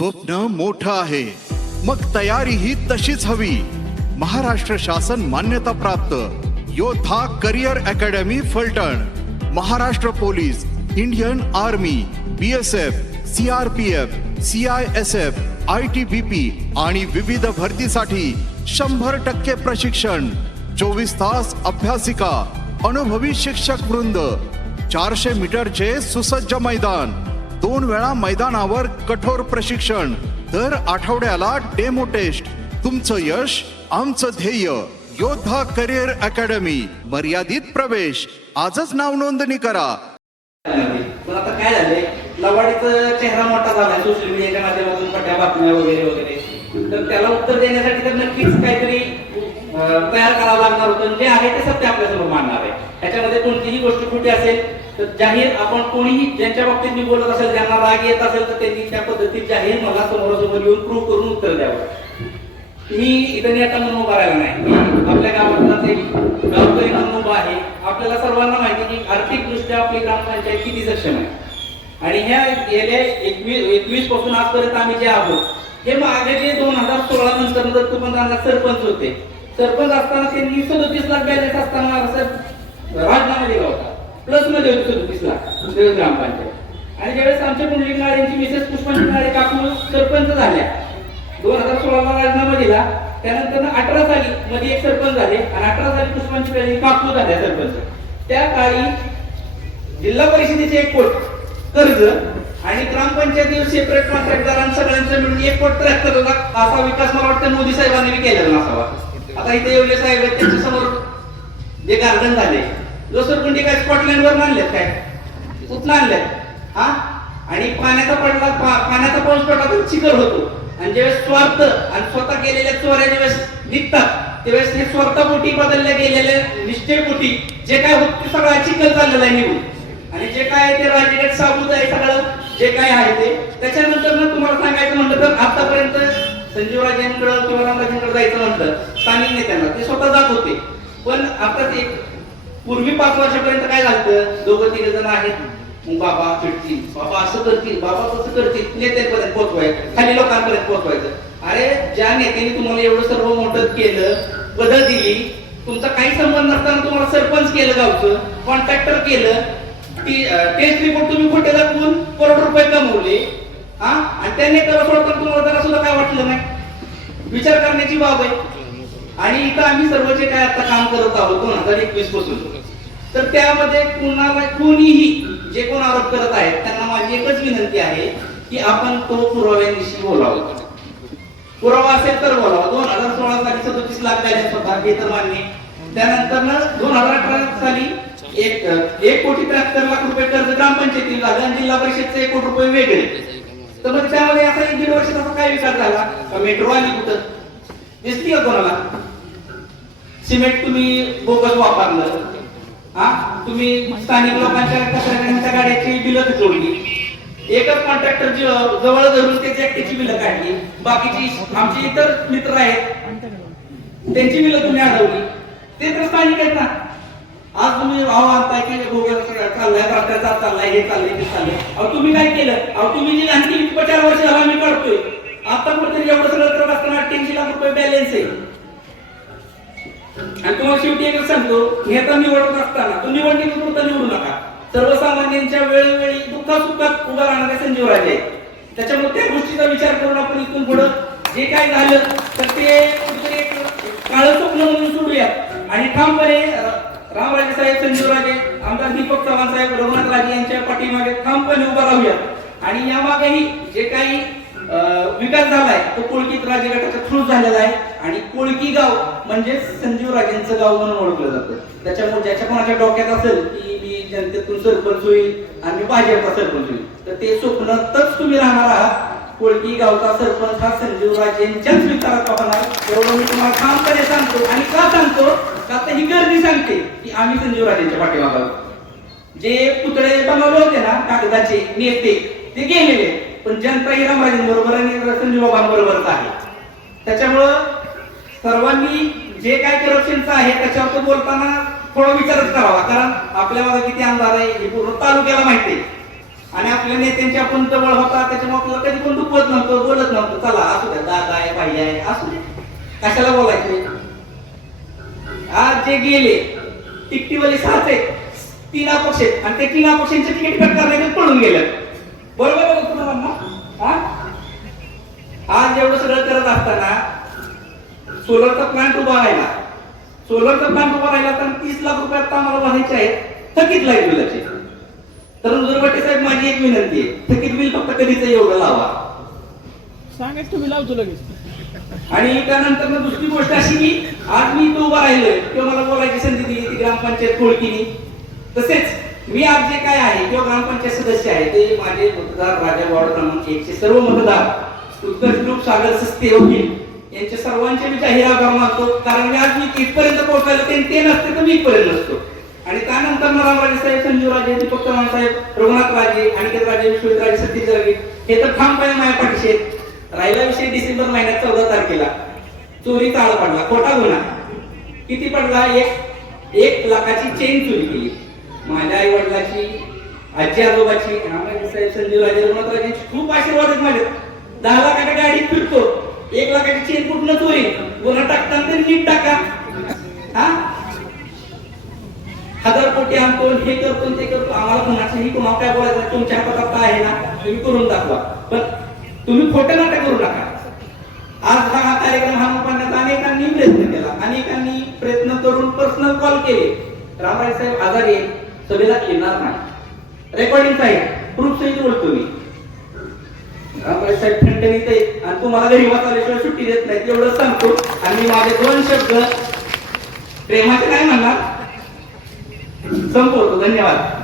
स्वप्न मोठं आहे. मग तयारी ही तशीच हवी. महाराष्ट्र शासन मान्यता प्राप्त. योद्धा career academy Phaltan. Maharashtra police Indian army B S F C R P F C I S F I T B P आणि विविध भरतीसाठी शंभर टक्के प्रशिक्षण चोवीस तास अभ्यासिका अनुभवी शिक्षक वृंद चारशे मीटरचे सुसज्ज मैदान दोन वेळा मैदानावर कठोर प्रशिक्षण. दर आठवड्याला डेमो टेस्ट. तुमचं यश आमचं ध्येय. योद्धा करिअर अकॅडमी. मर्यादित प्रवेश. आजच नाव नोंदणी करा. पण आता काय झालंय? लवाडीचा चेहरा मोठा झालाय सोशल मीडियाच्या माध्यमातून पट्या बातम्या वगैरे वगैरे. तर त्याला उत्तर देण्यासाठी तर नक्कीच काहीतरी तयार करावं लागणार होतं. जे आहे ते सत्य आपल्यासमोर मांडणार आहे. त्याच्यामध्ये कोणतीही गोष्ट कुठे असेल तर जाहीर आपण कोणीही ज्यांच्या बाबतीत मी बोलत असेल ज्यांना राग येत असेल तर त्यांनी त्या पद्धतीत जाहीर मला समोरासमोर येऊन प्रूव्ह करून उत्तर द्यावं. मी इथं आता म्हणून उभा राहिला नाही. आपल्या गावातलाच एक गावकरी म्हणून उभा आहे. आपल्याला सर्वांना माहिती की आर्थिकदृष्ट्या आपली ग्रामपंचायत किती सक्षम आहे. आणि ह्या गेल्या एकवीस एकवीसपासून आजपर्यंत आम्ही जे आहोत हे मागे जे दोन हजार सोळा नंतर दत्तोपंतांना सरपंच होते सरपंच असताना त्यांनी सदतीस लाख बॅलन्स असताना राजीनामा दिला होता. प्लसमध्ये होते सदोतीस लाख ग्रामपंचायत. आणि ज्यावेळेस आमच्या पुंडलिक नारायणची मिसेस पुष्पांजली नारे काकू सरपंच झाल्या. दोन हजार सोळाला राजीनामा दिला. त्यानंतर अठरा साली मध्ये एक सरपंच झाले आणि अठरा साली पुष्पांजली काकू झाल्या सरपंच. त्या काळी जिल्हा परिषदेचे एक कोट कर्ज आणि ग्रामपंचायती सेपरेट कॉन्ट्रॅक्टदारांना सगळ्यांचं मिळून एक कोट त्र्याहत्तर लाख असा विकास मला वाटतं मोदी साहेबांनी केलेला असावा आता इथे येवले साहेब आहेत त्यांच्यासमोर जे गार्डन झाले लोसरगुंडी काय स्कॉटलँड वर आणलेत काय? कुठं आणलेत हा? आणि पाण्याचा पडला पाण्याचा पाऊस पडला तर चिखल होतो. आणि ज्यावेळेस स्वार्थ आणि स्वतः केलेल्या चोऱ्या ज्यावेळेस निघतात त्यावेळेस हे स्वार्थापोटी बदलल्या गेलेल्या निष्ठेपोटी जे काय होत ते सगळं चिखल चाललेलं आहे निघून. आणि जे काय आहे ते राजगड साबूत आहे सगळं जे काय आहे ते. त्याच्यानंतर ना तुम्हाला सांगायचं म्हटलं तर आतापर्यंत संजीवराजांकडे किंवा रामराजेंकडे जायचं म्हटलं स्थानिक नेत्यांना. ते स्वतः जात होते. पण आता ते पूर्वी पाच वर्षापर्यंत काय लागतं दोघं तिघ जण आहेत. मग बाबा चिडतील. बाबा असं करतील. बाबा तसं करतील. नेत्यांपर्यंत पोहोचवायचं. खाली लोकांपर्यंत पोहोचवायचं. अरे ज्या नेत्याने तुम्हाला एवढं सर्व मोठं केलं पद दिली तुमचा काही संबंध नसताना तुम्हाला सरपंच केलं गावचं कॉन्ट्रॅक्टर केलं ती टेस्ट रिपोर्ट तुम्ही खोटे दाखवून करोड रुपये कमवले. हा? आणि त्या नेत्याला सोडताना तुम्हाला जरा सुद्धा काय वाटलं नाही? विचार करण्याची बाब आहे. आणि इथं आम्ही सर्व जे काय आता काम करत आहोत दोन हजार एकवीसपासून तर त्यामध्ये कुणाला कोणीही जे कोण आरोप करत आहेत त्यांना माझी एकच विनंती आहे की आपण तो पुराव्यांशी बोलावा. पुरावा असेल तर बोलावा. दोन हजार सोळा साली सदोतीस लाख बॅलन्स होता हे तर मान्य त्यानंतर ना दोन हजार अठरा साली एक एक कोटी त्र्याहत्तर लाख रुपये कर्ज ग्रामपंचायतीला झालं आणि जिल्हा परिषदचे एक कोटी रुपये वेगळे. तर मग त्यामध्ये असा एक दीड वर्षाचा काय विचार झाला? मेट्रो आली कुठं? दिसली का कोणाला? सिमेंट तुम्ही बोगस वापरलं हा? तुम्ही स्थानिक लोकांच्या कचऱ्याच्या गाड्याची बिलं जोडली एकच कॉन्ट्रॅक्टर जवळ धरून त्याची एकट्याची बिलं काढली. बाकीची आमचे इतर मित्र आहेत त्यांची बिलं तुम्ही अडवली. ते तर स्थानिक आहेत ना. आज तुम्ही भाव आणताय की चाललाय भ्रष्टाचार चाललाय हे चाललंय ते चाललंय. अहो तुम्ही काय केलं? अहो तुम्ही जी आणखी चार वर्ष हवा मी काढतोय. आता कुठेतरी एवढं सगळं करत असताना अठ्ठ्याऐंशी लाख रुपये बॅलन्स आहे. आणि तुम्हाला शेवटी एक सांगतो नेता निवडत असताना तो निवडणुकीपुरता निवडू नका. सर्वसामान्यांच्या वेळोवेळी दुःखात सुखात उभा राहणारे संजीव राजे त्याच्यामुळे त्या गोष्टीचा विचार करून आपण इथून पुढं जे काय झालं तर ते काळ स्वप्न म्हणून सोडूयात. आणि ठामपणे रामराजे साहेब संजीव राजे आमदार दीपक चव्हाण साहेब रघुनाथ राजे यांच्या पाठीमागे ठामपणे उभा राहूया आणि यामागेही जे काही विकास झालाय. तो कोळकीत राजे गटाच्या थ्रू झालेला आहे. आणि कोळकी गाव म्हणजे संजीव राजेंचं गाव म्हणून ओळखलं जातं. त्याच्यामुळे ज्याच्या कोणाच्या डोक्यात असेल की मी जनतेतून सरपंच होईल आणि भाजपचा सरपंच होईल. तर ते स्वप्नातच तुम्ही राहणार आहात. कोळकी गावचा सरपंच हा संजीव राजेंच्याच विचारात होणार एवढं मी तुम्हाला ठामपणे सांगतो आणि का सांगतो? का तर ही गर्दी सांगते की आम्ही संजीव राजेंच्या पाठीमागे जे पुतळे बनवले होते ना कागदाचे नेते ते गेलेले. पण जनता ही बरोबर आणि संजीव बाबांबरोबरच आहे. त्याच्यामुळं सर्वांनी जे काय करप्शनचं आहे त्याच्यावर बोलताना थोडा विचारच करावा. कारण आपल्या भागात किती अंदाज आहे हे पूर्ण तालुक्याला माहिती आहे. आणि आपल्या नेत्यांच्या आपण जवळ होता त्याच्यामुळे आपल्याला कधी पण दुखवत नव्हतं बोलत असू द्या दादा आहे भाई आहे असू दे कशाला बोलायचे? आज जे गेले तिकटीवाले सहाच आहेत तीन अपक्ष आणि ते तीन अपक्षांचे तिकीट कट करण्याचे पळून गेलं बरोबर आहे का तुम्हाला अण्णा? हा आज एवढं सगळं करत असताना सोलरचा प्लांट उभा राहिला. सोलरचा प्लांट उभा राहिला तर तीस लाख रुपये आता आम्हाला भरायचे आहेत. थकीत लाइट बिलाचे. तर उजरवाटे साहेब माझी एक विनंती आहे. थकीत बिल फक्त कधीच एवढं लावा. सांगायचं तुम्ही लावतो लगेच. आणि त्यानंतर दुसरी गोष्ट अशी की आज मी इथं उभा राहिलोय किंवा मला बोलायची संधी दिली ती ग्रामपंचायत कोळकीनी तसेच मी आज जे काय आहे किंवा ग्रामपंचायत सदस्य आहे ते माझे मतदार राजा वॉर्ड क्रमांक एकचे सर्व मतदार उत्तर सागर सस्ते होईल यांचे सर्वांचे मी जाहीर आभार मानतो. कारण मी आज मी इथपर्यंत पोहोचायला ते ते नसते तर मी इथपर्यंत नसतो. आणि त्यानंतर मला राजे साहेब संजीव राजे दीपक चव्हाण साहेब रघुनाथ राजे अनिकेत राजे विश्वजित राजे सतीश राजे हे तर ठामपणे माझ्या पाठीशी आहेत. राहिला विषय डिसेंबर महिन्यात चौदा तारखेला. चोरी आळ पडला. खोटा गुन्हा. किती पडला? एक एक लाखाची चेन चोरी केली. माझ्या आई वडिलाची आजी आजोबाची रामराजे साहेब संजीव राजे रघुनाथ राजे खूप आशीर्वाद आहेत माझे दहा लाखाच्या गाडीत फिरतो. एक लाखाची चेन कुठनं चोरी? पुन्हा टाकताना तरी नीट टाका. हा? हजार कोटी आणतो हे करतो ते करतो. आम्हाला कुणाच्याही कुणा काय बोलायचं तुमच्या हातात आता आहे ना तुम्ही करून दाखवा. पण तुम्ही खोटं नाटक करू नका. आज हा हा कार्यक्रम हा पाडण्याचा अनेकांनी प्रयत्न केला. अनेकांनी प्रयत्न करून पर्सनल कॉल केले. रामराय साहेब आजारी सभेला येणार नाही. रेकॉर्डिंग साहेब प्रूफ सहित बोलतो मी. साहेब ठणठणीत आहे आणि तुम्हाला घरी वाचवल्याशिवाय सुट्टी देत नाही एवढं सांगतो. आणि माझे दोन शब्द प्रेमाचे काय म्हणणार. संपवतो. धन्यवाद.